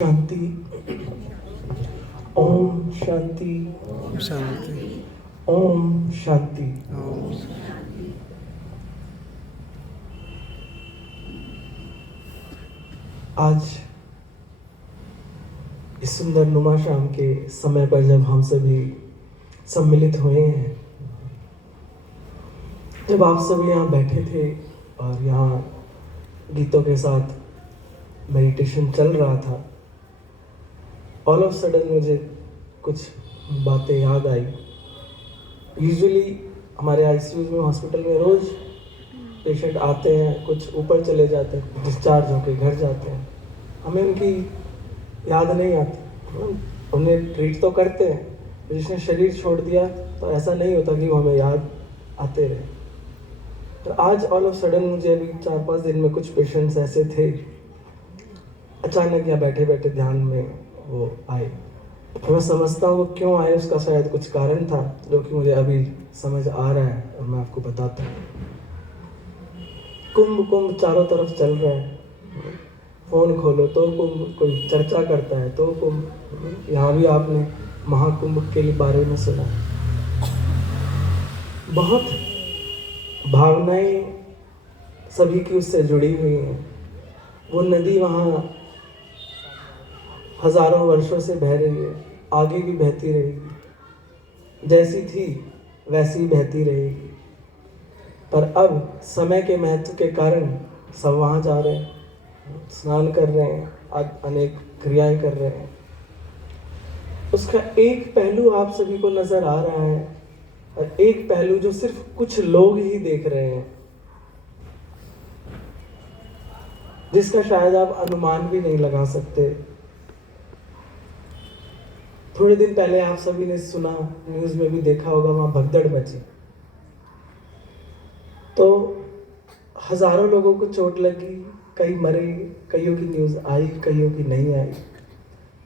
शांति। ओम शांति। शांति। ओम शांति। ओम। आज इस सुंदर नुमा शाम के समय पर जब हम सभी सम्मिलित हुए हैं, जब आप सभी यहाँ बैठे थे और यहाँ गीतों के साथ मेडिटेशन चल रहा था, ऑल ऑफ सडन मुझे कुछ बातें याद आई। यूजुअली हमारे आईसीयू में, हॉस्पिटल में रोज पेशेंट आते हैं, कुछ ऊपर चले जाते हैं, डिस्चार्ज होकर घर जाते हैं। हमें उनकी याद नहीं आती, उन्हें ट्रीट तो करते हैं। जिसने शरीर छोड़ दिया तो ऐसा नहीं होता कि वो हमें याद आते रहे। तो आज ऑल ऑफ सडन मुझे अभी 4-5 दिन में कुछ पेशेंट्स ऐसे थे, अचानक यहाँ बैठे बैठे ध्यान में वो आए। तो मैं समझता हूँ वो क्यों आए, उसका शायद कुछ कारण था जो कि मुझे अभी समझ आ रहा है और मैं आपको बताता हूँ। कुंभ चारों तरफ चल रहा है, फोन खोलो तो कुंभ, कोई चर्चा करता है तो कुंभ। यहाँ भी आपने महाकुंभ के बारे में सुना। बहुत भावनाएं सभी की उससे जुड़ी हुई हैं। वो नदी वहाँ हजारों वर्षों से बह रही है, आगे भी बहती रहेगी, जैसी थी वैसी बहती रहेगी। पर अब समय के महत्व के कारण सब वहाँ जा रहे हैं, स्नान कर रहे हैं, अनेक क्रियाएं कर रहे हैं। उसका एक पहलू आप सभी को नजर आ रहा है और एक पहलू जो सिर्फ कुछ लोग ही देख रहे हैं, जिसका शायद आप अनुमान भी नहीं लगा सकते। थोड़े दिन पहले आप सभी ने सुना, न्यूज में भी देखा होगा, वहां भगदड़ मची तो हजारों लोगों को चोट लगी, कई मरे, कईयों की न्यूज आई, कईयों की नहीं आई।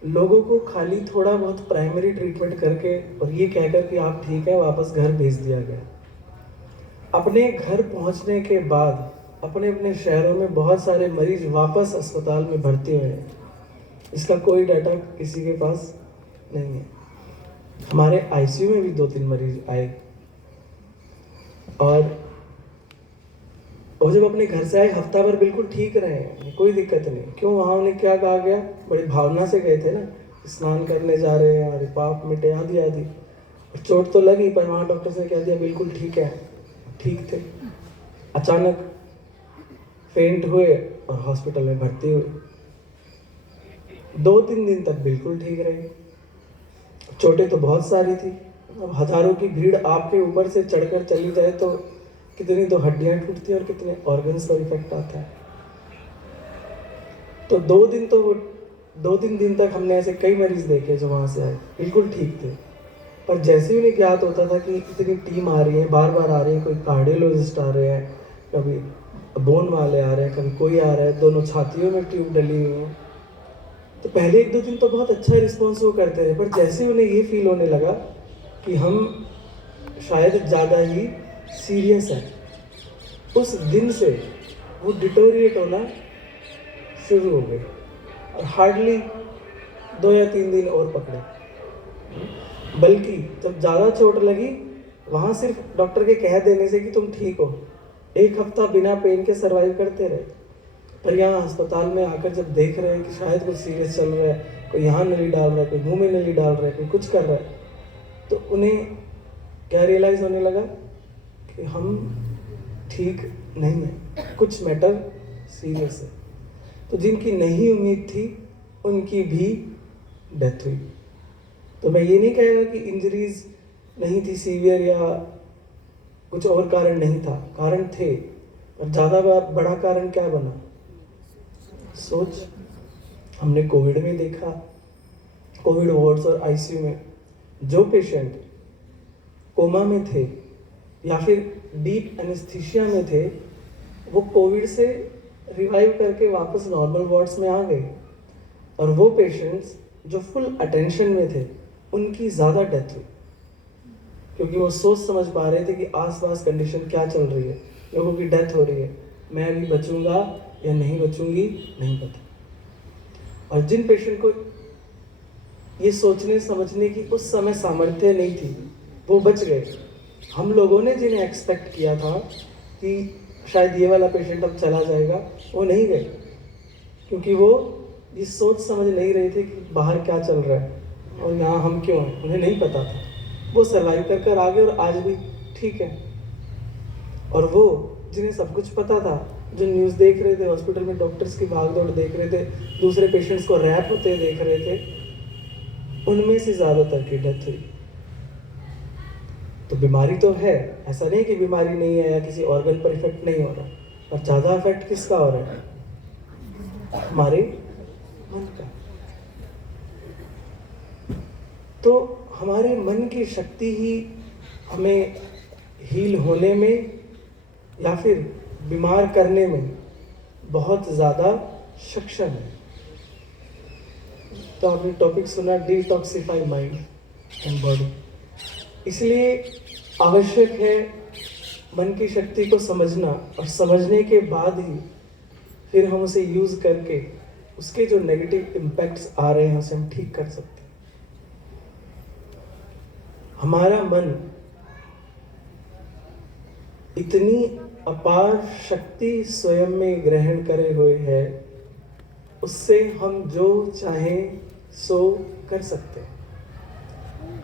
लोगों को खाली थोड़ा बहुत प्राइमरी ट्रीटमेंट करके और ये कहकर कि आप ठीक है वापस घर भेज दिया गया। अपने घर पहुंचने के बाद अपने अपने शहरों में बहुत सारे मरीज वापस अस्पताल में भर्ती हुए हैं। इसका कोई डाटा किसी के पास नहीं है। हमारे आईसीयू में भी 2-3 मरीज आए और जब अपने घर से आए हफ्ता भर बिल्कुल ठीक रहे, कोई दिक्कत नहीं। क्यों? वहाँ उन्हें क्या कहा गया, बड़ी भावना से गए थे ना, स्नान करने जा रहे हैं और पाप मिटे आदि आदि। चोट तो लगी पर वहाँ डॉक्टर ने कह दिया बिल्कुल ठीक है, ठीक थे। अचानक फेंट हुए और हॉस्पिटल में भर्ती हुए। 2-3 दिन तक बिल्कुल ठीक रहे। चोटें तो बहुत सारी थी। अब हजारों की भीड़ आपके ऊपर से चढ़कर चली जाए तो कितनी तो हड्डियां टूटती हैं और कितने ऑर्गन्स पर इफेक्ट आता है। तो 2-3 दिन तक हमने ऐसे कई मरीज देखे जो वहां से आए बिल्कुल ठीक थे। पर जैसे ही उन्हें ज्ञात होता था कि इतनी टीम आ रही है, बार बार आ रही है, कोई कार्डियोलॉजिस्ट आ रहे हैं, कभी बोन वाले आ रहे हैं, कभी कोई आ रहा है, दोनों छातियों में ट्यूब डली हुई है, तो पहले 1-2 दिन तो बहुत अच्छा रिस्पॉन्स वो करते रहे। पर जैसे उन्हें ये फील होने लगा कि हम शायद ज़्यादा ही सीरियस है, उस दिन से वो डिटोरिएट होना शुरू हो गए और हार्डली 2 या 3 दिन और पकड़े। बल्कि जब ज़्यादा चोट लगी, वहाँ सिर्फ डॉक्टर के कह देने से कि तुम ठीक हो, 1 हफ्ता बिना पेन के सर्वाइव करते रहे। पर यहाँ अस्पताल में आकर जब देख रहे हैं कि शायद कुछ सीरियस चल रहा है, कोई यहाँ नली डाल रहा है, कोई मुंह में नली डाल रहा है, कोई कुछ कर रहा है, तो उन्हें क्या रियलाइज़ होने लगा कि हम ठीक नहीं है, कुछ मैटर सीरियस है। तो जिनकी नहीं उम्मीद थी उनकी भी डेथ हुई। तो मैं ये नहीं कह रहा कि इंजरीज नहीं थी सीवियर या कुछ और कारण नहीं था, कारण थे, पर ज़्यादा बड़ा कारण क्या बना? सोच। हमने कोविड में देखा, कोविड वार्ड्स और आईसीयू में जो पेशेंट कोमा में थे या फिर डीप एनेस्थीसिया में थे, वो कोविड से रिवाइव करके वापस नॉर्मल वार्ड्स में आ गए। और वो पेशेंट्स जो फुल अटेंशन में थे उनकी ज़्यादा डेथ हुई, क्योंकि वो सोच समझ पा रहे थे कि आसपास कंडीशन क्या चल रही है, लोगों की डेथ हो रही है, मैं अभी बचूंगा या नहीं बचूंगी नहीं पता। और जिन पेशेंट को ये सोचने समझने की उस समय सामर्थ्य नहीं थी, वो बच गए। हम लोगों ने जिन्हें एक्सपेक्ट किया था कि शायद ये वाला पेशेंट अब चला जाएगा, वो नहीं गए, क्योंकि वो ये सोच समझ नहीं रहे थे कि बाहर क्या चल रहा है और यहाँ हम क्यों हैं, उन्हें नहीं पता था। वो सर्वाइव कर कर आ गए और आज भी ठीक है। और वो जिन्हें सब कुछ पता था, जो न्यूज़ देख रहे थे, हॉस्पिटल में डॉक्टर्स की भागदौड़ देख रहे थे, दूसरे पेशेंट्स को रैप होते देख रहे थे, उनमें से ज़्यादातर की डेथ हुई। तो बीमारी तो है, ऐसा नहीं कि बीमारी नहीं है या किसी ऑर्गन पर इफेक्ट नहीं हो रहा, पर ज़्यादा इफेक्ट किसका हो रहा है? हमारे मन का। तो हमारे मन की शक्ति ही हमें हील होने में या फिर बीमार करने में बहुत ज़्यादा सक्षम है। तो आपने टॉपिक सुना, डिटॉक्सिफाई माइंड एंड बॉडी। इसलिए आवश्यक है मन की शक्ति को समझना, और समझने के बाद ही फिर हम उसे यूज़ करके उसके जो नेगेटिव इम्पैक्ट्स आ रहे हैं उसे हम ठीक कर सकते हैं। हमारा मन इतनी अपार शक्ति स्वयं में ग्रहण करे हुए है, उससे हम जो चाहें सो कर सकते हैं।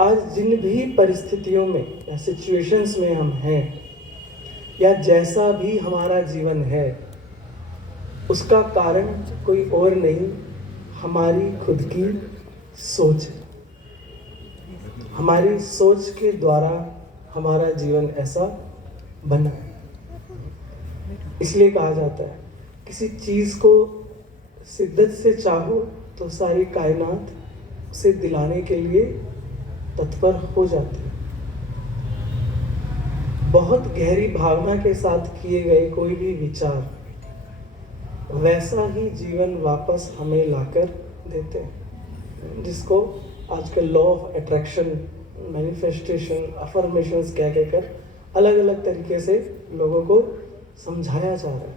आज जिन भी परिस्थितियों में या सिचुएशंस में हम हैं, या जैसा भी हमारा जीवन है, उसका कारण कोई और नहीं, हमारी खुद की सोच है। हमारी सोच के द्वारा हमारा जीवन ऐसा बना है। इसलिए कहा जाता है, किसी चीज़ को शिद्दत से चाहो तो सारी कायनात उसे दिलाने के लिए तत्पर हो जाती है। बहुत गहरी भावना के साथ किए गए कोई भी विचार वैसा ही जीवन वापस हमें लाकर देते हैं, जिसको आजकल law of attraction, manifestation, affirmations कह कहकर अलग अलग तरीके से लोगों को समझाया जा रहा है।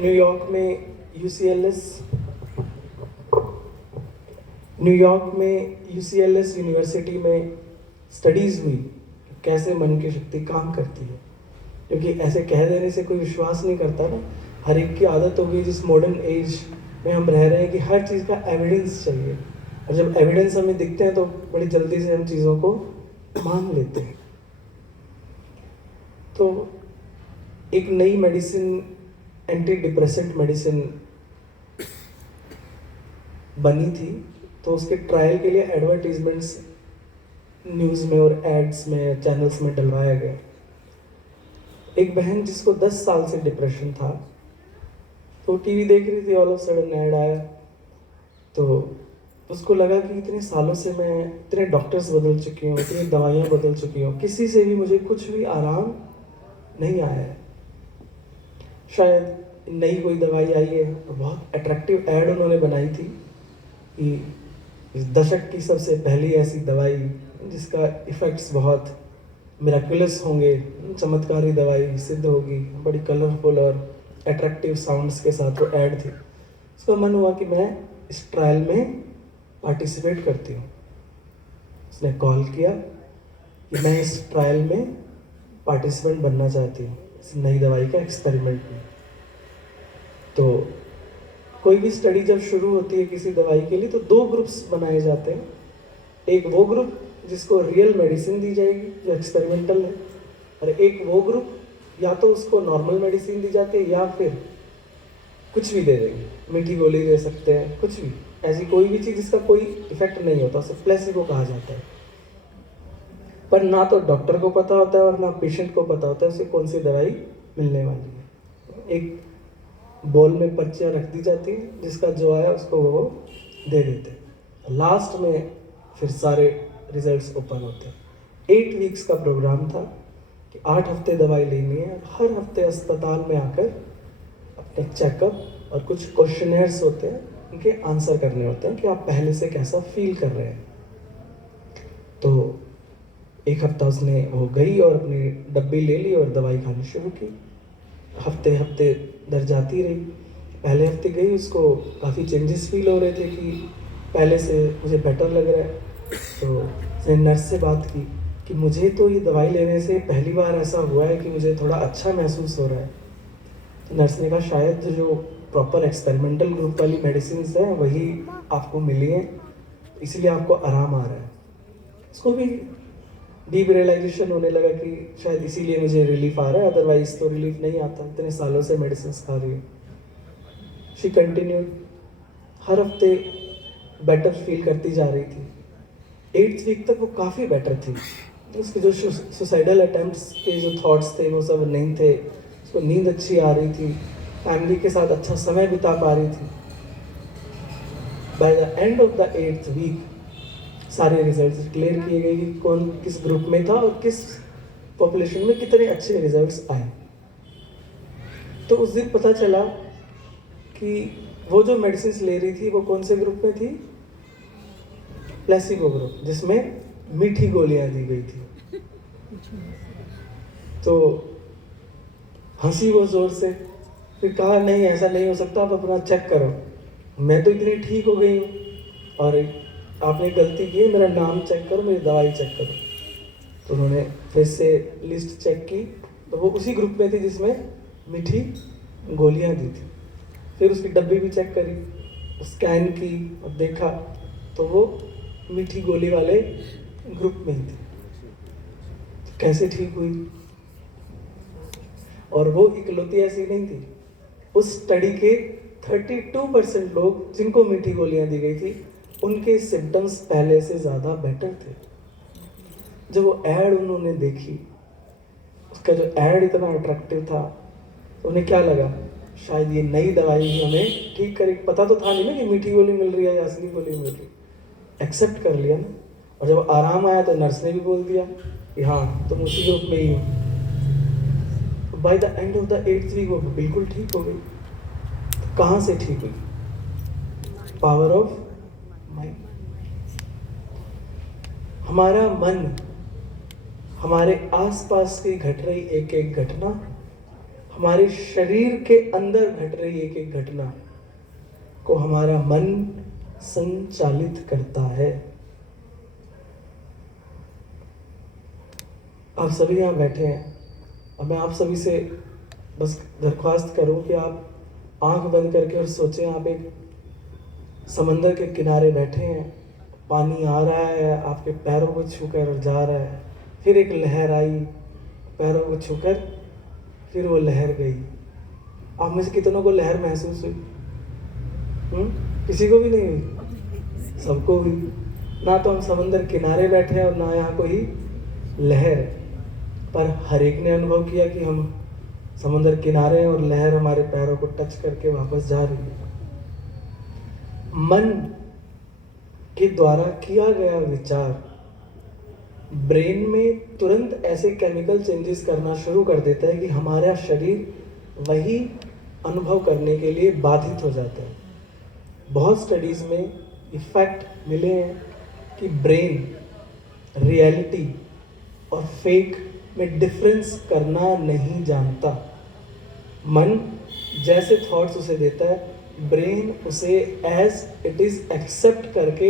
न्यूयॉर्क में यूसीएलएस यूनिवर्सिटी में स्टडीज़ हुई कैसे मन की शक्ति काम करती है, क्योंकि ऐसे कह देने से कोई विश्वास नहीं करता ना। हर एक की आदत हो गई, जिस मॉडर्न एज में हम रह रहे हैं, कि हर चीज़ का एविडेंस चाहिए, और जब एविडेंस हमें दिखते हैं तो बड़ी जल्दी से हम चीज़ों को मान लेते हैं। तो एक नई मेडिसिन, एंटी डिप्रेसेंट मेडिसिन बनी थी, तो उसके ट्रायल के लिए एडवर्टीजमेंट्स न्यूज़ में और एड्स में, चैनल्स में डलवाया गया। एक बहन जिसको 10 साल से डिप्रेशन था, तो टीवी देख रही थी, ऑल ऑफ सडन ऐड आया, तो उसको लगा कि इतने सालों से मैं इतने डॉक्टर्स बदल चुकी हूँ, इतनी दवाइयाँ बदल चुकी हूँ, किसी से भी मुझे कुछ भी आराम नहीं आया है। शायद नई कोई दवाई आई है, और बहुत अट्रैक्टिव ऐड उन्होंने बनाई थी कि इस दशक की सबसे पहली ऐसी दवाई जिसका इफ़ेक्ट्स बहुत मिराकुलस होंगे, चमत्कारी दवाई सिद्ध होगी, बड़ी कलरफुल और अट्रैक्टिव साउंड्स के साथ वो ऐड थी। उसका मन हुआ कि मैं इस ट्रायल में पार्टिसिपेट करती हूँ। उसने कॉल किया कि मैं इस ट्रायल में पार्टिसिपेंट बनना चाहती हूँ, इस नई दवाई का एक्सपेरिमेंट में। तो कोई भी स्टडी जब शुरू होती है किसी दवाई के लिए, तो 2 ग्रुप्स बनाए जाते हैं। एक वो ग्रुप जिसको रियल मेडिसिन दी जाएगी जो एक्सपेरिमेंटल है, और एक वो ग्रुप या तो उसको नॉर्मल मेडिसिन दी जाती है या फिर कुछ भी दे देंगे, मीठी गोली दे सकते हैं, कुछ भी, ऐसी कोई भी चीज़ जिसका कोई इफेक्ट नहीं होता, उसे प्लेसिबो कहा जाता है। पर ना तो डॉक्टर को पता होता है और ना पेशेंट को पता होता है उसे कौन सी दवाई मिलने वाली है। एक बॉल में पर्चियाँ रख दी जाती हैं, जिसका जो आया उसको वो दे देते हैं। लास्ट में फिर सारे रिजल्ट्स ओपन होते हैं। 8 वीक्स का प्रोग्राम था कि 8 हफ्ते दवाई लेनी है, हर हफ्ते अस्पताल में आकर अपने चेकअप और कुछ क्वेश्चनर्स होते हैं, उनके आंसर करने होते हैं कि आप पहले से कैसा फील कर रहे हैं। तो 1 हफ्ता उसने वो गई और अपनी डब्बी ले ली और दवाई खानी शुरू की। हफ्ते हफ्ते दर जाती रही। पहले हफ्ते गई, उसको काफ़ी चेंजेस फील हो रहे थे कि पहले से मुझे बेटर लग रहा है। तो उसने नर्स से बात की कि मुझे तो ये दवाई लेने से पहली बार ऐसा हुआ है कि मुझे थोड़ा अच्छा महसूस हो रहा है। तो नर्स ने कहा शायद जो प्रॉपर एक्सपेरिमेंटल ग्रुप वाली मेडिसिन है वही आपको मिली है, इसीलिए आपको आराम आ रहा है। उसको भी डीप रियलाइजेशन होने लगा कि शायद इसीलिए मुझे रिलीफ आ रहा है, अदरवाइज तो रिलीफ नहीं आता, इतने सालों से मेडिसिन खा रही हूँ। शी कंटिन्यू, हर हफ्ते बेटर फील करती जा रही थी। 8th वीक तक वो काफ़ी बेटर थी। उसके जो सुसाइडल अटेम्प्ट्स के जो थॉट्स थे वो सब नहीं थे, उसको नींद अच्छी आ रही थी, फैमिली के साथ अच्छा समय बिता पा रही थी। By the end of the 8th week सारे रिजल्ट्स क्लियर किए गए कि कौन किस ग्रुप में था और किस पॉपुलेशन में कितने अच्छे रिजल्ट्स आए। तो उस दिन पता चला कि वो जो मेडिसिन ले रही थी वो कौन से ग्रुप में थी, प्लेसिबो ग्रुप, जिसमें मीठी गोलियां दी गई थी। तो हंसी वो जोर से, फिर कहा नहीं ऐसा नहीं हो सकता, आप अपना चेक करो, मैं तो इतनी ठीक हो गई हूँ और आपने गलती की है, मेरा नाम चेक करो, मेरी दवाई चेक करो। तो उन्होंने फिर से लिस्ट चेक की, तो वो उसी ग्रुप में थी जिसमें मीठी गोलियां दी थी। फिर उसकी डब्बी भी चेक करी, स्कैन की और देखा तो वो मीठी गोली वाले ग्रुप में ही थी। तो कैसे ठीक हुई? और वो इकलौती ऐसी नहीं थी, उस स्टडी के 32% लोग जिनको मीठी गोलियां दी गई थी उनके सिम्टम्स पहले से ज़्यादा बेटर थे। जब वो एड उन्होंने देखी, उसका जो एड इतना अट्रैक्टिव था, तो उन्हें क्या लगा शायद ये नई दवाई ही हमें ठीक करे। पता तो था नहीं ना कि मीठी गोली मिल रही है या असली गोली मिल रही, एक्सेप्ट कर लिया ना। और जब आराम आया तो नर्स ने भी बोल दिया कि हाँ तुम उसी ग्रुप में ही हो। By the end of the 8th week वो बिल्कुल ठीक हो गई। तो कहाँ से ठीक हुई? Power of mind. हमारा मन हमारे आसपास की घट रही एक एक घटना, हमारे शरीर के अंदर घट रही एक एक घटना को हमारा मन संचालित करता है। आप सभी यहाँ बैठे हैं और मैं आप सभी से बस दरख्वास्त करूं कि आप आंख बंद करके और सोचें आप एक समंदर के किनारे बैठे हैं, पानी आ रहा है, आपके पैरों को छूकर जा रहा है, फिर एक लहर आई, पैरों को छूकर फिर वो लहर गई। आप में से कितनों को लहर महसूस हुई? किसी को भी नहीं हुई? सबको हुई। ना तो हम समंदर किनारे बैठे हैं और ना यहाँ कोई लहर है, पर हर एक ने अनुभव किया कि हम समंदर किनारे हैं और लहर हमारे पैरों को टच करके वापस जा रही है। मन के द्वारा किया गया विचार ब्रेन में तुरंत ऐसे केमिकल चेंजेस करना शुरू कर देता है कि हमारा शरीर वही अनुभव करने के लिए बाधित हो जाता है। बहुत स्टडीज में इफेक्ट मिले हैं कि ब्रेन रियलिटी और फेक में डिफरेंस करना नहीं जानता। मन जैसे थॉट्स उसे देता है, ब्रेन उसे एज इट इज़ एक्सेप्ट करके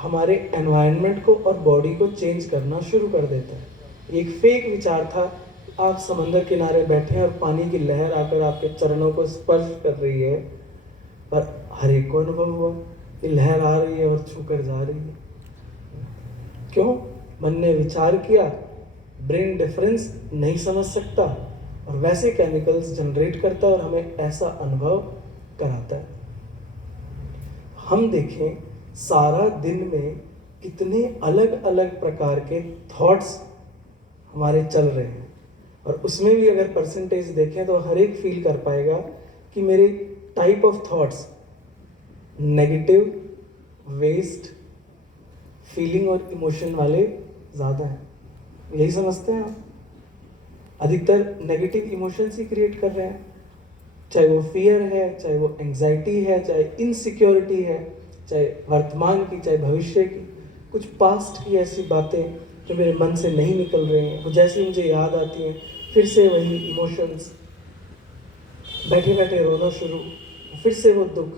हमारे एनवायरनमेंट को और बॉडी को चेंज करना शुरू कर देता है। एक फेक विचार था, आप समंदर किनारे बैठे हैं और पानी की लहर आकर आपके चरणों को स्पर्श कर रही है, पर हर एक को अनुभव हुआ कि लहर आ रही है और छूकर जा रही है। क्यों? मन ने विचार किया, ब्रेन डिफरेंस नहीं समझ सकता और वैसे केमिकल्स जनरेट करता है और हमें ऐसा अनुभव कराता है। हम देखें सारा दिन में कितने अलग अलग प्रकार के थॉट्स हमारे चल रहे हैं, और उसमें भी अगर परसेंटेज देखें तो हर एक फील कर पाएगा कि मेरे type of thoughts negative, waste, feeling और इमोशन वाले ज़्यादा हैं। यही समझते हैं आप? अधिकतर नेगेटिव इमोशंस ही क्रिएट कर रहे हैं, चाहे वो फियर है, चाहे वो एंजाइटी है, चाहे इनसिक्योरिटी है, चाहे वर्तमान की, चाहे भविष्य की, कुछ पास्ट की ऐसी बातें जो मेरे मन से नहीं निकल रही हैं, वो जैसे मुझे याद आती हैं फिर से वही इमोशंस, बैठे बैठे रोना शुरू, फिर से वो दुख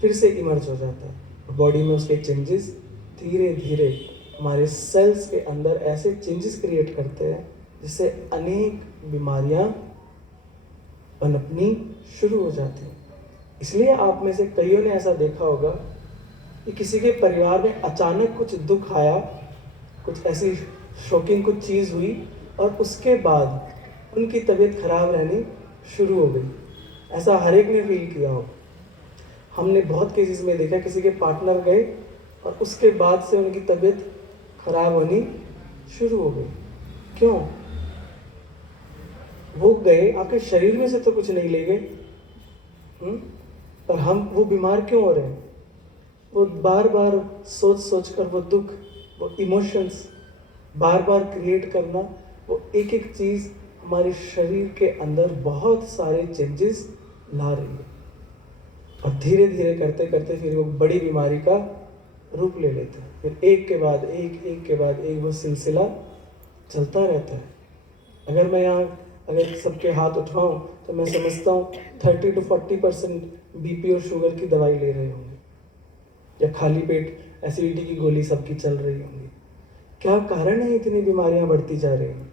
फिर से इमर्ज हो जाता है। बॉडी में उसके चेंजेस धीरे धीरे हमारे सेल्स के अंदर ऐसे चेंजेस क्रिएट करते हैं जिससे अनेक बीमारियां पनपनी शुरू हो जाती हैं। इसलिए आप में से कईयों ने ऐसा देखा होगा कि किसी के परिवार में अचानक कुछ दुख आया, कुछ ऐसी शॉकिंग कुछ चीज़ हुई और उसके बाद उनकी तबीयत खराब रहनी शुरू हो गई। ऐसा हर एक ने फील किया हो। हमने बहुत केसेस में देखा किसी के पार्टनर गए और उसके बाद से उनकी तबीयत खराब होनी शुरू हो गई। क्यों? वो गए, आपके शरीर में से तो कुछ नहीं ले गए, पर हम वो बीमार क्यों हो रहे हैं? वो बार बार सोच सोच कर वो दुख, वो इमोशंस बार बार क्रिएट करना, वो एक एक चीज़ हमारे शरीर के अंदर बहुत सारे चेंजेस ला रही है और धीरे धीरे करते करते फिर वो बड़ी बीमारी का रूप ले लेते हैं। फिर एक के बाद एक वो सिलसिला चलता रहता है। अगर मैं यहाँ अगर सबके हाथ उठाऊं तो मैं समझता हूँ 30 to 40% बीपी और शुगर की दवाई ले रहे होंगे या खाली पेट एसिडिटी की गोली सबकी चल रही होंगी। क्या कारण है इतनी बीमारियां बढ़ती जा रही हैं?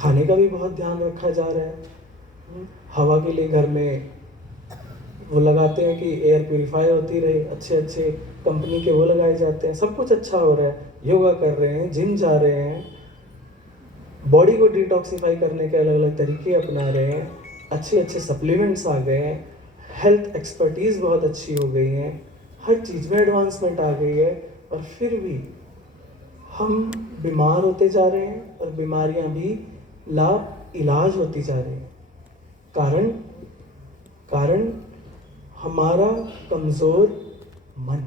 खाने का भी बहुत ध्यान रखा जा रहा है। हवा के लिए घर में वो लगाते हैं कि एयर प्यूरिफायर होती रहे, अच्छे अच्छे कंपनी के वो लगाए जाते हैं, सब कुछ अच्छा हो रहा है। योगा कर रहे हैं, जिम जा रहे हैं, बॉडी को डिटॉक्सिफाई करने के अलग अलग तरीके अपना रहे हैं, अच्छे अच्छे सप्लीमेंट्स आ गए हैं, हेल्थ एक्सपर्टीज़ बहुत अच्छी हो गई है, हर चीज़ में एडवांसमेंट आ गई है, और फिर भी हम बीमार होते जा रहे हैं और बीमारियां भी ला इलाज होती जा रही हैं। कारण हमारा कमज़ोर मन।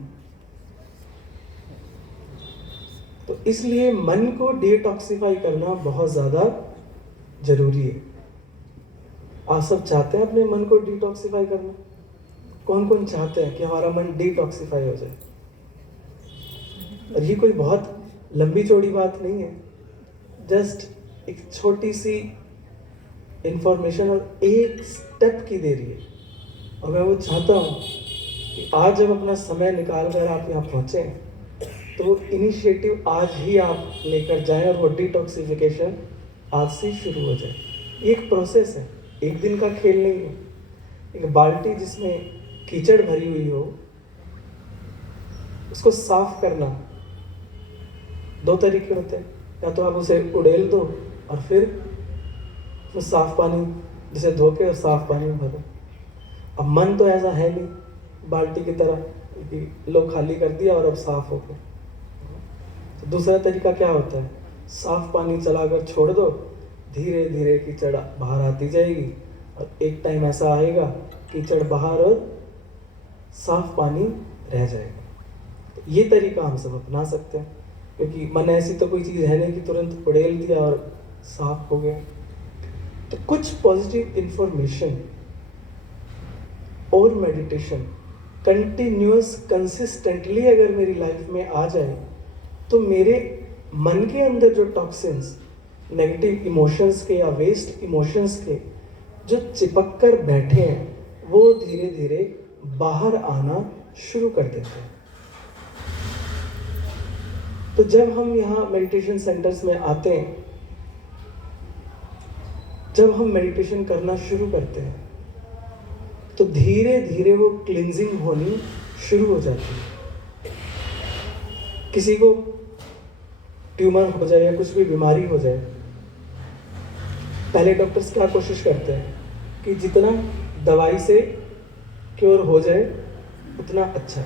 तो इसलिए मन को डिटॉक्सिफाई करना बहुत ज़्यादा ज़रूरी है। आप सब चाहते हैं अपने मन को डिटॉक्सिफाई करना? कौन कौन चाहते हैं कि हमारा मन डिटॉक्सिफाई हो जाए? और ये कोई बहुत लंबी चौड़ी बात नहीं है, जस्ट एक छोटी सी इंफॉर्मेशन और एक स्टेप की देरी है। और मैं वो चाहता हूँ कि आज जब अपना समय निकाल कर आप यहाँ पहुँचे तो वो इनिशिएटिव आज ही आप लेकर जाएं और वो डिटॉक्सिफिकेशन आज से शुरू हो जाए। ये एक प्रोसेस है, एक दिन का खेल नहीं है। एक बाल्टी जिसमें कीचड़ भरी हुई हो, उसको साफ करना 2 तरीके होते हैं। या तो आप उसे उड़ेल दो और फिर वो साफ पानी जिसे धो के और साफ पानी में भरो। अब मन तो ऐसा है नहीं बाल्टी की तरह कि लो खाली कर दिया और अब साफ हो गया। तो दूसरा तरीका क्या होता है? साफ पानी चलाकर छोड़ दो, धीरे धीरे कीचड़ बाहर आती जाएगी और एक टाइम ऐसा आएगा कीचड़ बाहर और साफ पानी रह जाएगा। तो ये तरीका हम सब अपना सकते हैं, क्योंकि मन ऐसी तो कोई चीज़ है नहीं कि तुरंत उड़ेल दिया और साफ हो गया। तो कुछ पॉजिटिव इंफॉर्मेशन और मेडिटेशन कंटिन्यूअस कंसिस्टेंटली अगर मेरी लाइफ में आ जाए तो मेरे मन के अंदर जो टॉक्सिन्स, नेगेटिव इमोशंस के या वेस्ट इमोशंस के जो चिपक कर बैठे हैं वो धीरे धीरे बाहर आना शुरू कर देते हैं। तो जब हम यहाँ मेडिटेशन सेंटर्स में आते हैं, जब हम मेडिटेशन करना शुरू करते हैं तो धीरे धीरे वो क्लिंजिंग होनी शुरू हो जाती है। किसी को ट्यूमर हो जाए या कुछ भी बीमारी हो जाए, पहले डॉक्टर्स क्या कोशिश करते हैं कि जितना दवाई से क्योर हो जाए उतना अच्छा।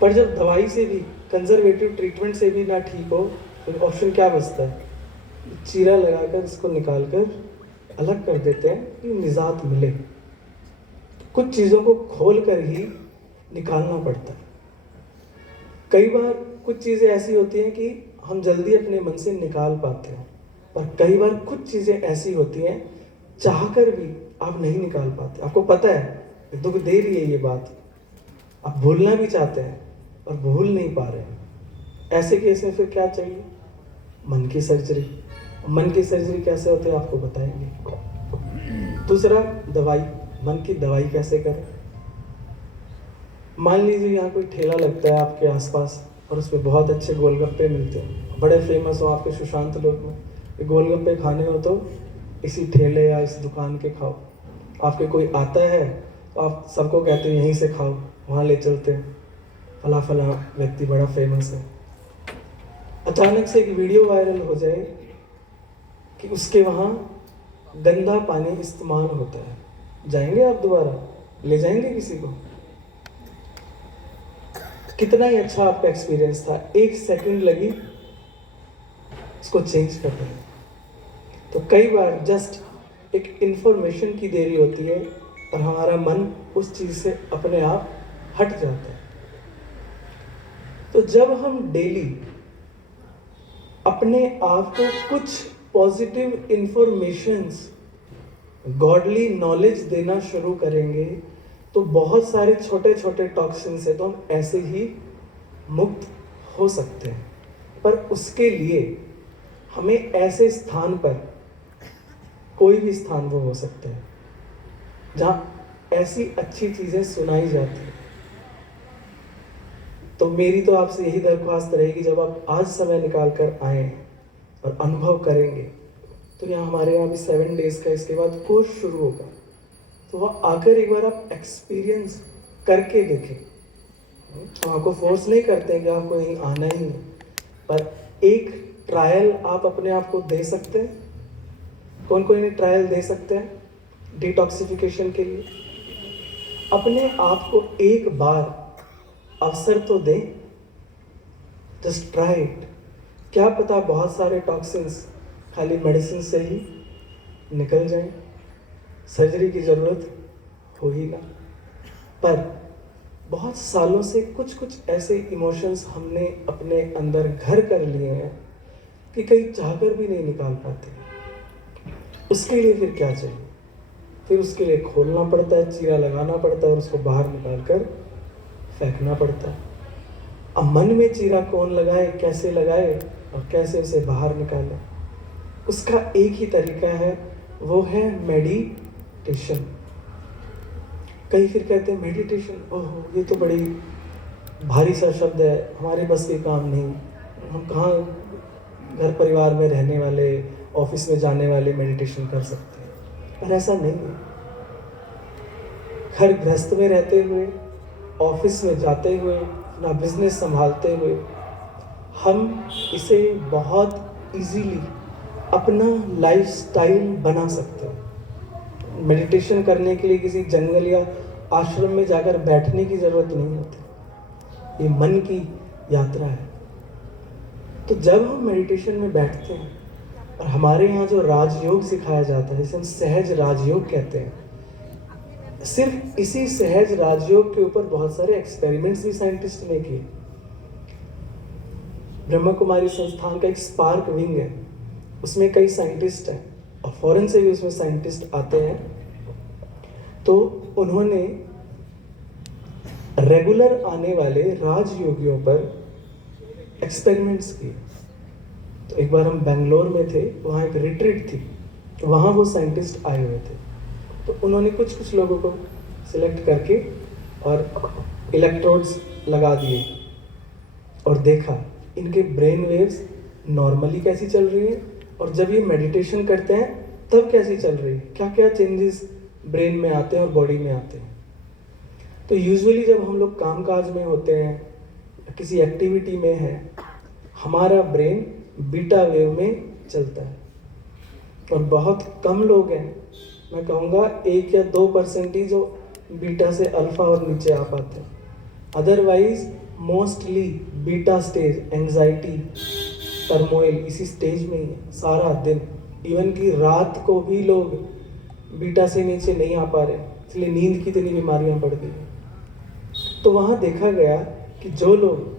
पर जब दवाई से भी, कंजर्वेटिव ट्रीटमेंट से भी ना ठीक हो तो ऑप्शन क्या बचता है? चीरा लगाकर इसको निकाल कर अलग कर देते हैं कि निजात मिले। कुछ चीज़ों को खोल कर ही निकालना पड़ता है। कई बार कुछ चीज़ें ऐसी होती हैं कि हम जल्दी अपने मन से निकाल पाते हैं, पर कई बार कुछ चीज़ें ऐसी होती हैं चाहकर भी आप नहीं निकाल पाते। आपको पता है दुख दे रही है ये बात, आप भूलना भी चाहते हैं और भूल नहीं पा रहे हैं। ऐसे केस में फिर क्या चाहिए? मन की सर्जरी। मन की सर्जरी कैसे होती है आपको बताएंगे। दूसरा, दवाई मन की दवाई कैसे करें। मान लीजिए यहाँ कोई ठेला लगता है आपके आसपास और उसमें बहुत अच्छे गोलगप्पे मिलते हैं, बड़े फेमस हो आपके सुशांत लोग में, ये गोलगप्पे खाने हो तो इसी ठेले या इस दुकान के खाओ। आपके कोई आता है तो आप सबको कहते हैं यहीं से खाओ, वहाँ ले चलते हैं, फला फला व्यक्ति बड़ा फेमस है। अचानक से एक वीडियो वायरल हो जाए कि उसके वहाँ गंदा पानी इस्तेमाल होता है, जाएंगे आप दोबारा? ले जाएंगे किसी को? कितना ही अच्छा आपका एक्सपीरियंस था, 1 सेकंड लगी इसको चेंज करने में। तो कई बार जस्ट एक इंफॉर्मेशन की देरी होती है और हमारा मन उस चीज से अपने आप हट जाता है। तो जब हम डेली अपने आप को कुछ पॉजिटिव इंफॉर्मेशंस, गॉडली नॉलेज देना शुरू करेंगे तो बहुत सारे छोटे छोटे टॉक्सिन से तो हम ऐसे ही मुक्त हो सकते हैं। पर उसके लिए हमें ऐसे स्थान पर, कोई भी स्थान वो हो सकता है जहाँ ऐसी अच्छी चीज़ें सुनाई जाती हैं। तो मेरी तो आपसे यही दरख्वास्त रहेगी, जब आप आज समय निकाल कर आए और अनुभव करेंगे तो यहाँ हमारे यहाँ भी 7 डेज का इसके बाद कोर्स शुरू होगा, तो वह आकर एक बार आप एक्सपीरियंस करके देखें। हम आपको फोर्स नहीं करते हैं कि आपको यहीं आना ही है, पर एक ट्रायल आप अपने आप को दे सकते हैं। कौन कौन ये ट्रायल दे सकते हैं डिटॉक्सिफिकेशन के लिए? अपने आप को एक बार अवसर तो दें, जस्ट ट्राई इट। क्या पता बहुत सारे टॉक्सिन्स खाली मेडिसिन से ही निकल जाएं, सर्जरी की ज़रूरत हो ही ना। पर बहुत सालों से कुछ कुछ ऐसे इमोशंस हमने अपने अंदर घर कर लिए हैं कि कहीं चाहकर भी नहीं निकाल पाते। उसके लिए फिर क्या चाहिए? फिर उसके लिए खोलना पड़ता है, चीरा लगाना पड़ता है और उसको बाहर निकाल कर फेंकना पड़ता है। अब मन में चीरा कौन लगाए, कैसे लगाए और कैसे उसे बाहर निकाले, उसका एक ही तरीका है, वो है मेडिटेशन। कई फिर कहते हैं मेडिटेशन, ओहो ये तो बड़ी भारी सा शब्द है, हमारे बस के काम नहीं, हम कहाँ घर परिवार में रहने वाले, ऑफिस में जाने वाले मेडिटेशन कर सकते हैं। पर ऐसा नहीं है। घर गृहस्थ में रहते हुए, ऑफिस में जाते हुए, अपना बिजनेस संभालते हुए हम इसे बहुत इजीली अपना लाइफस्टाइल बना सकते हैं। मेडिटेशन करने के लिए किसी जंगल या आश्रम में जाकर बैठने की ज़रूरत नहीं होती, ये मन की यात्रा है। तो जब हम मेडिटेशन में बैठते हैं और हमारे यहाँ जो राजयोग सिखाया जाता है, जिसे हम सहज राजयोग कहते हैं, सिर्फ इसी सहज राजयोग के ऊपर बहुत सारे एक्सपेरिमेंट्स भी साइंटिस्ट ने किए। ब्रह्मा कुमारी संस्थान का एक स्पार्क विंग है, उसमें कई साइंटिस्ट हैं और फॉरेन से भी उसमें साइंटिस्ट आते हैं। तो उन्होंने रेगुलर आने वाले राजयोगियों पर एक्सपेरिमेंट्स किए। तो एक बार हम बेंगलोर में थे, वहाँ एक रिट्रीट थी, तो वहाँ वो साइंटिस्ट आए हुए थे। तो उन्होंने कुछ कुछ लोगों को सिलेक्ट करके और इलेक्ट्रोड्स लगा दिए और देखा इनके ब्रेन वेव्स नॉर्मली कैसी चल रही है और जब ये मेडिटेशन करते हैं तब कैसी चल रही है, क्या क्या चेंजेस ब्रेन में आते हैं और बॉडी में आते हैं। तो यूजुअली जब हम लोग कामकाज में होते हैं, किसी एक्टिविटी में है, हमारा ब्रेन बीटा वेव में चलता है और बहुत कम लोग हैं, मैं कहूँगा 1 या 2% ही जो बीटा से अल्फा और नीचे आ पाते हैं। Otherwise mostly beta stage, anxiety, turmoil इसी स्टेज में ही है सारा दिन। इवन कि रात को भी लोग बीटा से नीचे नहीं आ पा रहे, इसलिए नींद की इतनी बीमारियां बढ़ गई। तो वहाँ देखा गया कि जो लोग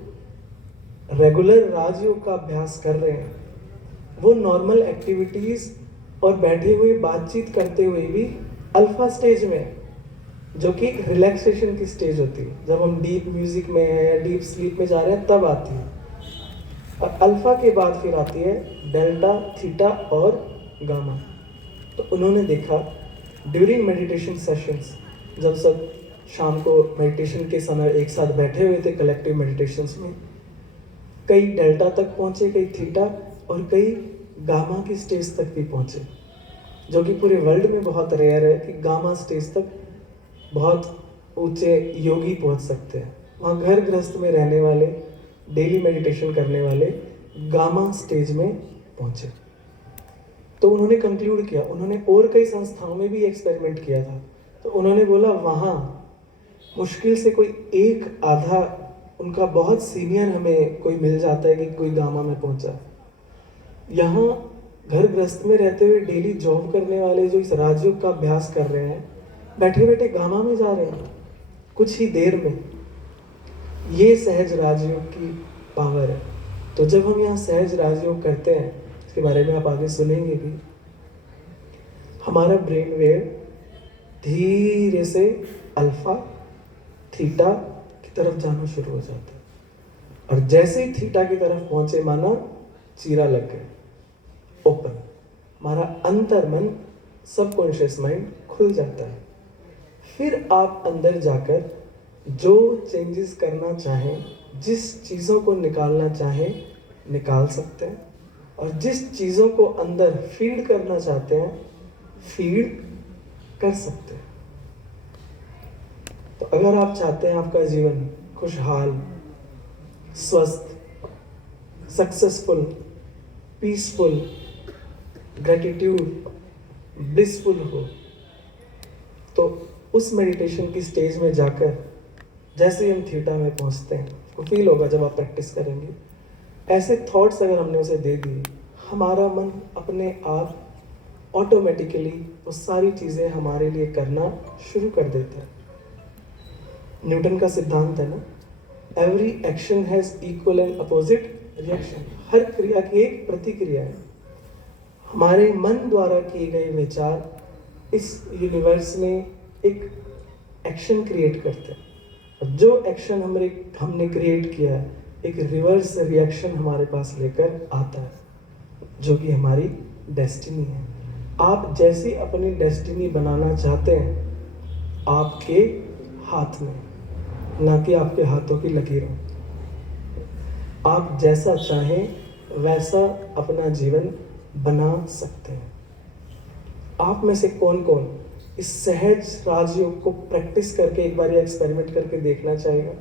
रेगुलर राजयोग का अभ्यास कर रहे हैं वो नॉर्मल एक्टिविटीज़ और बैठे हुए बातचीत करते हुए भी अल्फा स्टेज में है, जो कि रिलैक्सेशन की स्टेज होती है। जब हम डीप म्यूजिक में हैं या डीप स्लीप में जा रहे हैं तब आती है। और अल्फा के बाद फिर आती है डेल्टा, थीटा और गामा। तो उन्होंने देखा ड्यूरिंग मेडिटेशन सेशंस, जब सब शाम को मेडिटेशन के समय एक साथ बैठे हुए थे कलेक्टिव मेडिटेशंस में, कई डेल्टा तक पहुँचे, कई थीटा और कई गामा की स्टेज तक भी पहुँचे, जो कि पूरे वर्ल्ड में बहुत रेयर है कि गामा स्टेज तक बहुत ऊंचे योगी पहुँच सकते हैं। वहाँ घर गृहस्थ में रहने वाले, डेली मेडिटेशन करने वाले गामा स्टेज में पहुँचे। तो उन्होंने कंक्लूड किया, उन्होंने और कई संस्थाओं में भी एक्सपेरिमेंट किया था, तो उन्होंने बोला वहाँ मुश्किल से कोई एक आधा उनका बहुत सीनियर हमें कोई मिल जाता है कि कोई गामा में पहुँचा। यहाँ घर गृहस्थ में रहते हुए डेली जॉब करने वाले जो इस राजयोग का अभ्यास कर रहे हैं, बैठे बैठे गामा में जा रहे हैं कुछ ही देर में। ये सहज राजयोग की पावर है। तो जब हम यहाँ सहज राजयोग करते हैं, इसके बारे में आप आगे सुनेंगे भी, हमारा ब्रेन वेव धीरे से अल्फा थीटा की तरफ जाना शुरू हो जाता है, और जैसे ही थीटा की तरफ पहुंचे माना चीरा लग गए, ओपन, हमारा अंतर मन सबकॉन्शियस माइंड खुल जाता है। फिर आप अंदर जाकर जो चेंजेस करना चाहें, जिस चीज़ों को निकालना चाहें निकाल सकते हैं, और जिस चीज़ों को अंदर फीड करना चाहते हैं फीड कर सकते हैं। तो अगर आप चाहते हैं आपका जीवन खुशहाल, स्वस्थ, सक्सेसफुल, पीसफुल, ग्रेटिट्यूड, ब्लिसफुल हो, तो उस मेडिटेशन की स्टेज में जाकर जैसे ही हम थीटा में पहुंचते हैं, आपको फील होगा जब आप प्रैक्टिस करेंगे, ऐसे थॉट्स अगर हमने उसे दे दिए, हमारा मन अपने आप ऑटोमेटिकली वो सारी चीज़ें हमारे लिए करना शुरू कर देता है। न्यूटन का सिद्धांत है ना, every action has equal and opposite reaction. हर क्रिया की एक प्रतिक्रिया है। हमारे मन द्वारा किए गए विचार इस यूनिवर्स में एक एक्शन क्रिएट करते हैं, और जो एक्शन हमने क्रिएट किया है एक रिवर्स रिएक्शन हमारे पास लेकर आता है, जो कि हमारी डेस्टिनी है। आप जैसी अपनी डेस्टिनी बनाना चाहते हैं आपके हाथ में, ना कि आपके हाथों की लकीरों। आप जैसा चाहें वैसा अपना जीवन बना सकते हैं। आप में से कौन कौन इस सहज राजयोग को प्रैक्टिस करके एक बार एक्सपेरिमेंट करके देखना चाहेगा?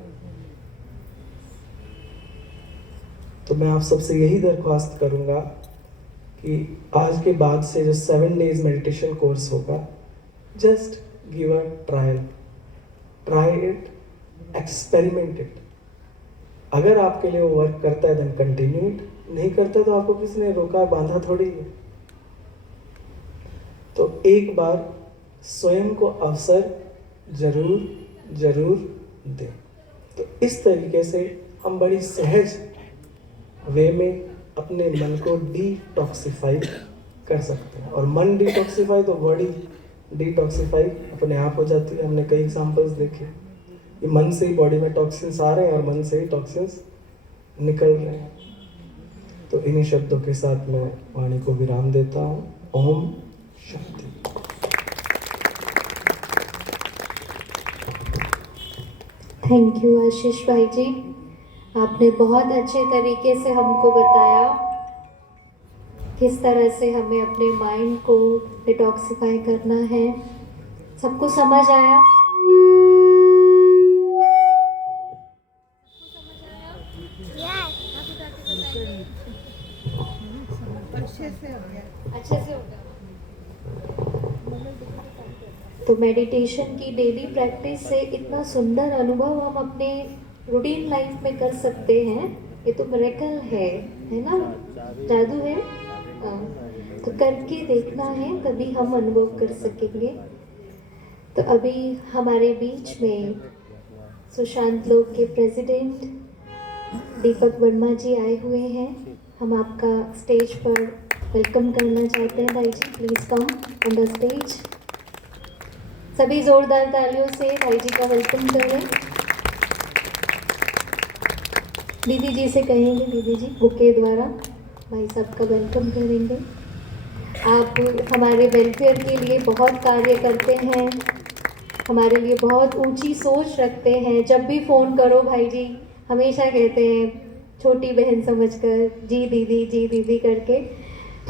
तो मैं आप सबसे यही दरख्वास्त करूंगा कि आज के बाद से जो 7 डेज मेडिटेशन कोर्स होगा, just give a trial, try it, experiment it. अगर आपके लिए वो वर्क करता है देन कंटिन्यू इट, नहीं करता तो आपको किसने रोका, बांधा थोड़ी है। तो एक बार स्वयं को अवसर जरूर दें। तो इस तरीके से हम बड़ी सहज वे में अपने मन को डिटॉक्सिफाई कर सकते हैं, और मन डिटॉक्सिफाई तो बॉडी डिटॉक्सिफाई अपने आप हो जाती है। हमने कई एग्जांपल्स देखे, ये मन से ही बॉडी में टॉक्सिन्स आ रहे हैं और मन से ही टॉक्सिन्स निकल रहे हैं। तो इन्हीं शब्दों के साथ मैं वाणी को विराम देता हूँ। ओम शांति। थैंक यू आशीष भाई जी, आपने बहुत अच्छे तरीके से हमको बताया किस तरह से हमें अपने माइंड को डिटॉक्सिफाई करना है। सबको समझ आया? अच्छे से हो गया। तो मेडिटेशन की डेली प्रैक्टिस से इतना सुंदर अनुभव हम अपने रूटीन लाइफ में कर सकते हैं। ये तो मिरेकल है ना, जादू है। तो करके देखना है, तभी हम अनुभव कर सकेंगे। तो अभी हमारे बीच में सुशांत लोक के प्रेसिडेंट दीपक वर्मा जी आए हुए हैं। हम आपका स्टेज पर वेलकम करना चाहते हैं। भाई जी please come on the stage. सभी जोरदार तालियों से भाई जी का वेलकम करें। दीदी जी से कहेंगे, दीदी जी बुके द्वारा भाई साहब का वेलकम करेंगे। आप हमारे वेलफेयर के लिए बहुत कार्य करते हैं, हमारे लिए बहुत ऊंची सोच रखते हैं। जब भी फ़ोन करो भाई जी हमेशा कहते हैं छोटी बहन समझकर जी दीदी करके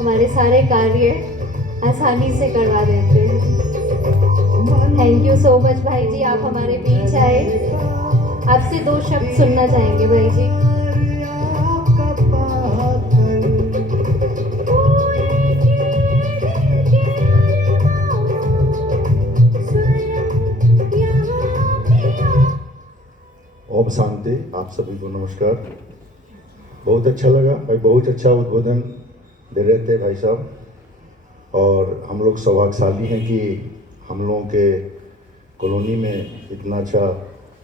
हमारे सारे कार्य आसानी से करवा देते हैं। थैंक यू सो मच भाई जी, आप हमारे बीच आए। आपसे 2 शब्द सुनना चाहेंगे भाई जी। ओम शांति। आप सभी को नमस्कार। बहुत अच्छा लगा भाई, बहुत अच्छा उद्बोधन दे रहे थे भाई साहब। और हम लोग सौभाग्यशाली हैं कि हम लोगों के कॉलोनी में इतना अच्छा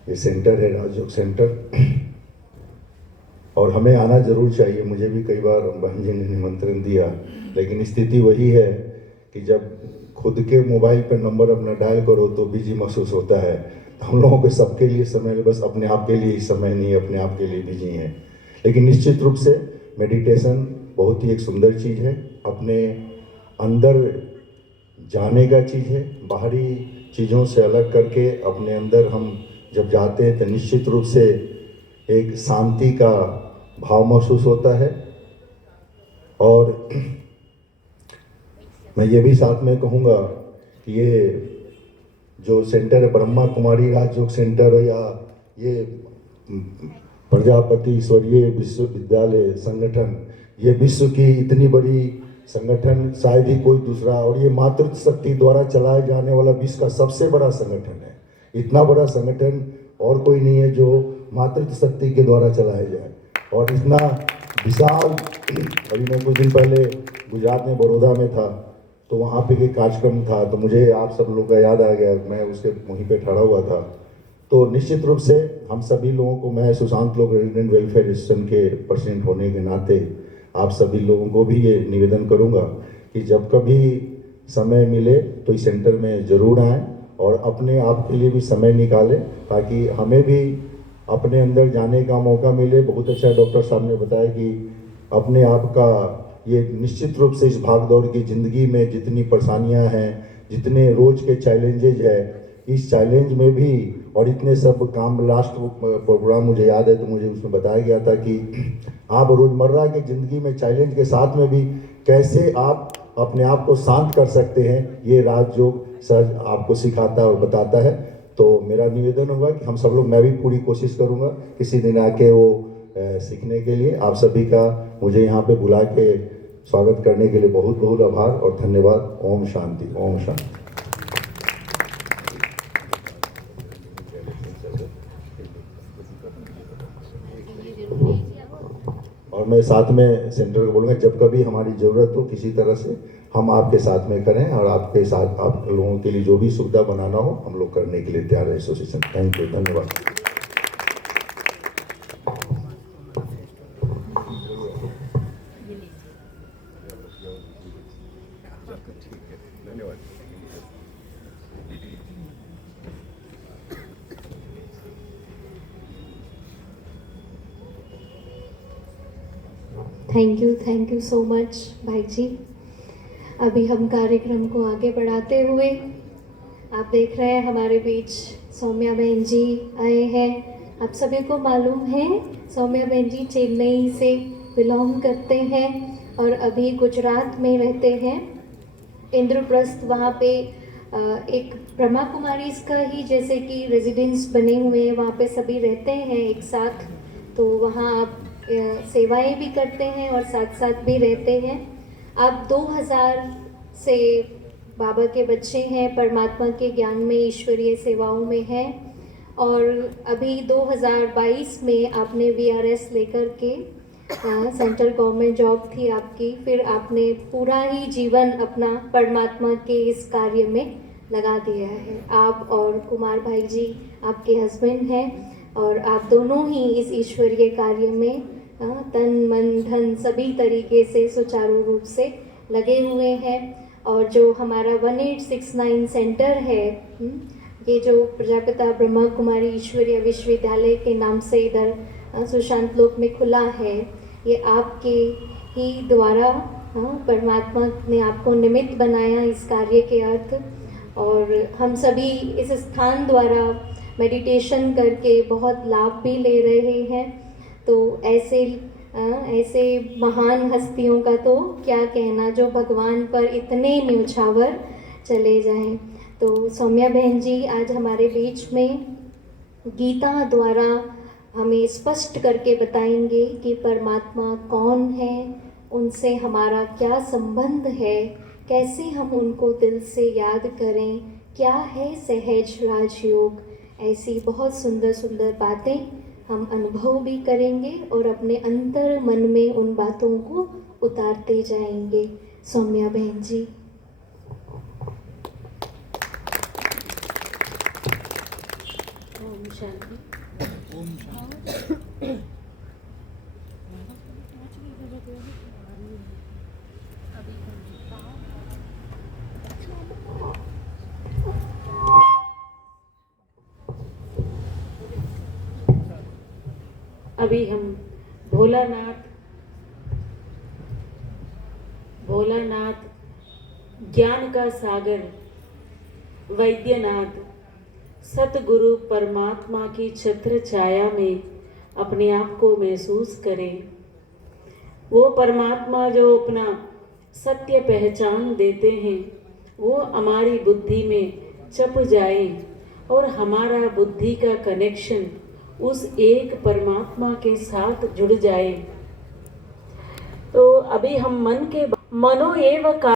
ये सेंटर है, राजयोग सेंटर। और हमें आना ज़रूर चाहिए। मुझे भी कई बार बहन जी ने निमंत्रण दिया, लेकिन स्थिति वही है कि जब खुद के मोबाइल पर नंबर अपना डायल करो तो बिजी महसूस होता है। हम लोगों को सबके लिए समय, बस अपने आप के लिए ही समय नहीं, अपने आप के लिए बिजी हैं। लेकिन निश्चित रूप से मेडिटेशन बहुत ही एक सुंदर चीज़ है, अपने अंदर जाने का चीज़ है। बाहरी चीज़ों से अलग करके अपने अंदर हम जब जाते हैं तो निश्चित रूप से एक शांति का भाव महसूस होता है। और मैं ये भी साथ में कहूँगा कि ये जो सेंटर है ब्रह्मा कुमारी राजयोग सेंटर, या ये प्रजापति ईश्वरीय विश्वविद्यालय संगठन, ये विश्व की इतनी बड़ी संगठन शायद ही कोई दूसरा, और ये मातृत्व शक्ति द्वारा चलाए जाने वाला विश्व का सबसे बड़ा संगठन है। इतना बड़ा संगठन और कोई नहीं है जो मातृत्व शक्ति के द्वारा चलाया जाए। और इतना विशाल, अभी मैं कुछ दिन पहले गुजरात में बड़ौदा में था, तो वहाँ पे एक कार्यक्रम था, तो मुझे आप सब लोग का याद आ गया, मैं उसके वहीं पे खड़ा हुआ था। तो निश्चित रूप से हम सभी लोगों को, मैं सुशांत लोक रेजिडेंट वेलफेयर एसोसिएशन के प्रेसिडेंट होने के नाते आप सभी लोगों को भी ये निवेदन करूँगा कि जब कभी समय मिले तो इस सेंटर में ज़रूर आएँ और अपने आप के लिए भी समय निकालें, ताकि हमें भी अपने अंदर जाने का मौका मिले। बहुत अच्छा डॉक्टर साहब ने बताया कि अपने आप का ये निश्चित रूप से इस भागदौड़ की ज़िंदगी में जितनी परेशानियां हैं, जितने रोज़ के चैलेंजेज है, इस चैलेंज में भी, और इतने सब काम, लास्ट प्रोग्राम मुझे याद है तो मुझे उसमें बताया गया था कि आप रोज़मर्रा की ज़िंदगी में चैलेंज के साथ में भी कैसे आप अपने आप को शांत कर सकते हैं, ये राजयोग सर आपको सिखाता है और बताता है। तो मेरा निवेदन होगा कि हम सब लोग, मैं भी पूरी कोशिश करूँगा किसी दिन आके वो सीखने के लिए। आप सभी का मुझे यहाँ पे बुला के स्वागत करने के लिए बहुत बहुत आभार और धन्यवाद। ओम शांति, ओम शांति। और मैं साथ में सेंटर को बोलूँगा, जब कभी हमारी ज़रूरत हो किसी तरह से, हम आपके साथ में करें, और आपके साथ आप लोगों के लिए जो भी सुविधा बनाना हो हम लोग करने के लिए तैयार है एसोसिएशन। थैंक यू, धन्यवाद। थैंक यू सो मच भाई जी। अभी हम कार्यक्रम को आगे बढ़ाते हुए, आप देख रहे हैं हमारे बीच सौम्या बहन जी आए हैं। आप सभी को मालूम है सौम्या बहन जी चेन्नई से बिलोंग करते हैं और अभी गुजरात में रहते हैं। इंद्रप्रस्थ वहाँ पे एक ब्रह्मा कुमारी का ही जैसे कि रेजिडेंस बने हुए हैं, वहाँ पे सभी रहते हैं एक साथ। तो वहाँ आप सेवाएं भी करते हैं और साथ साथ भी रहते हैं। आप 2000 से बाबा के बच्चे हैं, परमात्मा के ज्ञान में, ईश्वरीय सेवाओं में हैं। और अभी 2022 में आपने VRS लेकर के सेंट्रल गवर्नमेंट जॉब थी आपकी, फिर आपने पूरा ही जीवन अपना परमात्मा के इस कार्य में लगा दिया है। आप और कुमार भाई जी आपके हस्बैंड हैं और आप दोनों ही इस ईश्वरीय कार्य में तन मन धन सभी तरीके से सुचारू रूप से लगे हुए हैं। और जो हमारा 1869 सेंटर है, ये जो प्रजापिता ब्रह्मा कुमारी ईश्वरीय विश्वविद्यालय के नाम से इधर सुशांत लोक में खुला है, ये आपके ही द्वारा हाँ, परमात्मा ने आपको निमित्त बनाया इस कार्य के अर्थ, और हम सभी इस स्थान द्वारा मेडिटेशन करके बहुत लाभ भी ले रहे हैं। तो ऐसे महान हस्तियों का तो क्या कहना, जो भगवान पर इतने न्योछावर चले जाएं। तो सौम्या बहन जी आज हमारे बीच में गीता द्वारा हमें स्पष्ट करके बताएंगे कि परमात्मा कौन है, उनसे हमारा क्या संबंध है, कैसे हम उनको दिल से याद करें, क्या है सहज राजयोग। ऐसी बहुत सुंदर सुंदर बातें हम अनुभव भी करेंगे और अपने अंतर मन में उन बातों को उतारते जाएंगे। सौम्या बहन जी। ओम शांति। अभी हम भोलानाथ ज्ञान का सागर वैद्यनाथ सतगुरु परमात्मा की छत्र छाया में अपने आप को महसूस करें। वो परमात्मा जो अपना सत्य पहचान देते हैं, वो हमारी बुद्धि में छप जाए और हमारा बुद्धि का कनेक्शन उस एक परमात्मा के साथ जुड़ जाए। तो अभी हम मनो एव